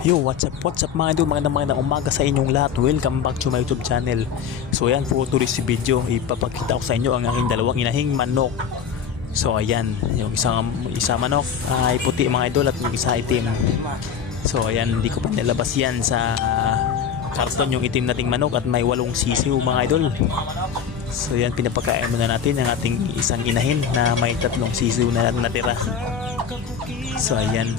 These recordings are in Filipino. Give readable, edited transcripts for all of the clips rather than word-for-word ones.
Yo, what's up mga idol, magandang umaga sa inyong lahat. Welcome back to my YouTube channel. So ayan, for today's video, ipapakita ko sa inyo ang aking dalawang inahing manok. So ayan, yung isa manok ay puti mga idol at yung isa itim. So ayan, hindi ko pa nilabas yan sa karton yung itim nating manok at may 8 sisiw mga idol. So ayan, pinapakain muna natin ang ating isang inahin na may 3 sisiw na natira. So ayan,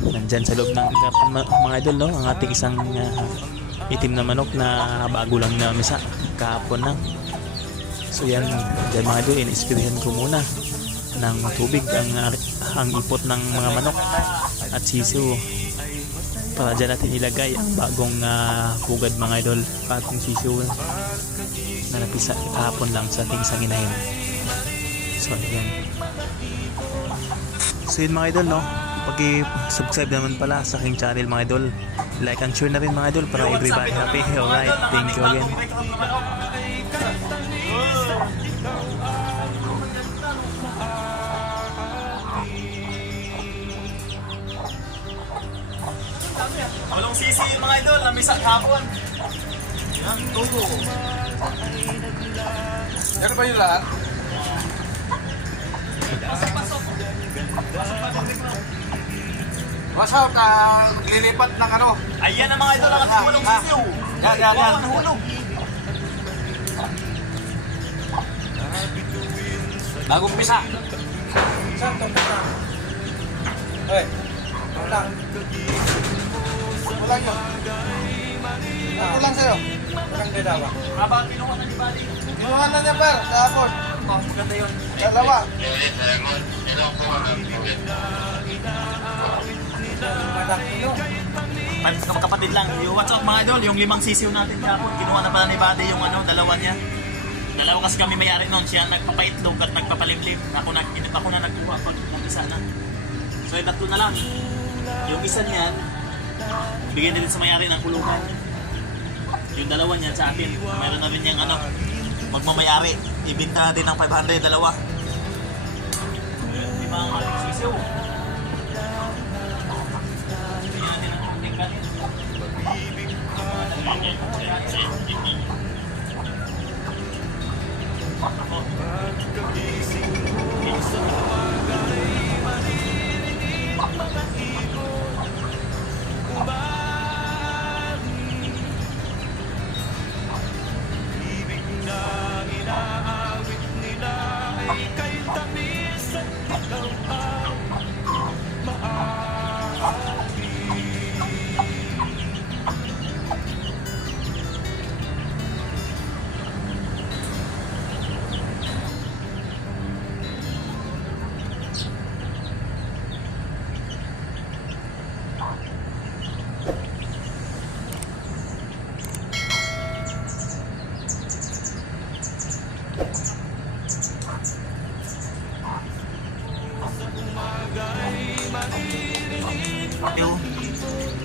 nandyan sa loob ng mga idol, no, ang ating isang itim na manok na bago lang na misa kahapon na. So yan, dyan mga idol, in-sprayan ko muna ng tubig ang ipot ng mga manok at sisiw para dyan natin ilagay ang bagong pugad mga idol, bagong sisiw na napisa kahapon lang sa ating isang inahin. So yan, so yun mga idol, no, pag-subscribe naman pala sa aking channel mga idol, like and share na rin mga idol para everybody happy. Alright, thank you again. Walang sisi mga idol, namisak hapon. Yan, tugo. Yan ba yung lahat? Watch out, lilipat ng ano. Ayan na mga idol, ang ating walong sisiw. Yan. Hulog. Bagong pisa. Saan ito pisa? Hoy, kulang. Kulang yun. Kulang sa'yo. Kulang din dawa. Haba, kinuha na ni Buddy. Kinuha na niya par, kahapon. Maganda yun. Dalawa. Kapatid lang. Yung what's up mga idol, yung 5 sisiw natin kahapon, kinuha na pala ni Buddy yung dalawa niya. Dalawa kasi kami may-ari noon, siya nagpapaitlog at nagpapalimlim. Ako na nagkuha pag nag-isa na. So yung 3 na lang. Yung isa niyan, bigyan din sa may-ari ng kulungan. Yung 2 niyan sa atin, mayroon na rin yung magmamayari. Ibinta natin ng 500, 2. Yung 5 ating sisiw. Bigyan natin ng konting kanin.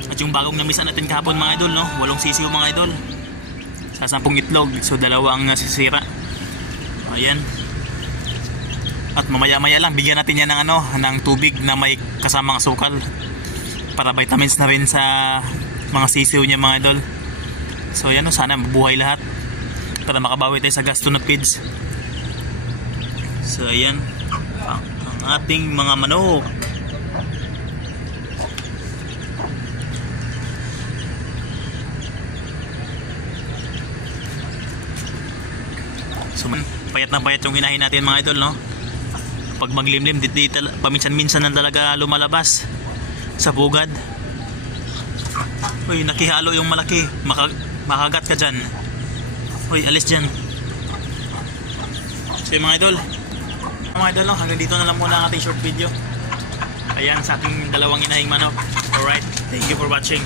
At yung bagong namisa natin kahapon mga idol, no, 8 sisiw mga idol sa 10 itlog, so 2 ang nasisira. Ayan, at mamaya lang bigyan natin yan ng tubig na may kasamang asukal para vitamins na rin sa mga sisiw niya mga idol. So yan, sana mabuhay lahat para makabawi tayo sa gasto ng feeds. So ayan ang ating mga manok. So payat na payat yung hinahin natin mga idol, no. Pag maglimlim dito paminsan-minsan na talaga lumalabas sa bugad. Uy, nakihalo yung malaki, makagat ka dyan. Uy, alis dyan. So yung mga idol, no, hanggang dito na lang muna ang ating short video. Ayan sa ating 2 inahing manok. Alright, thank you for watching.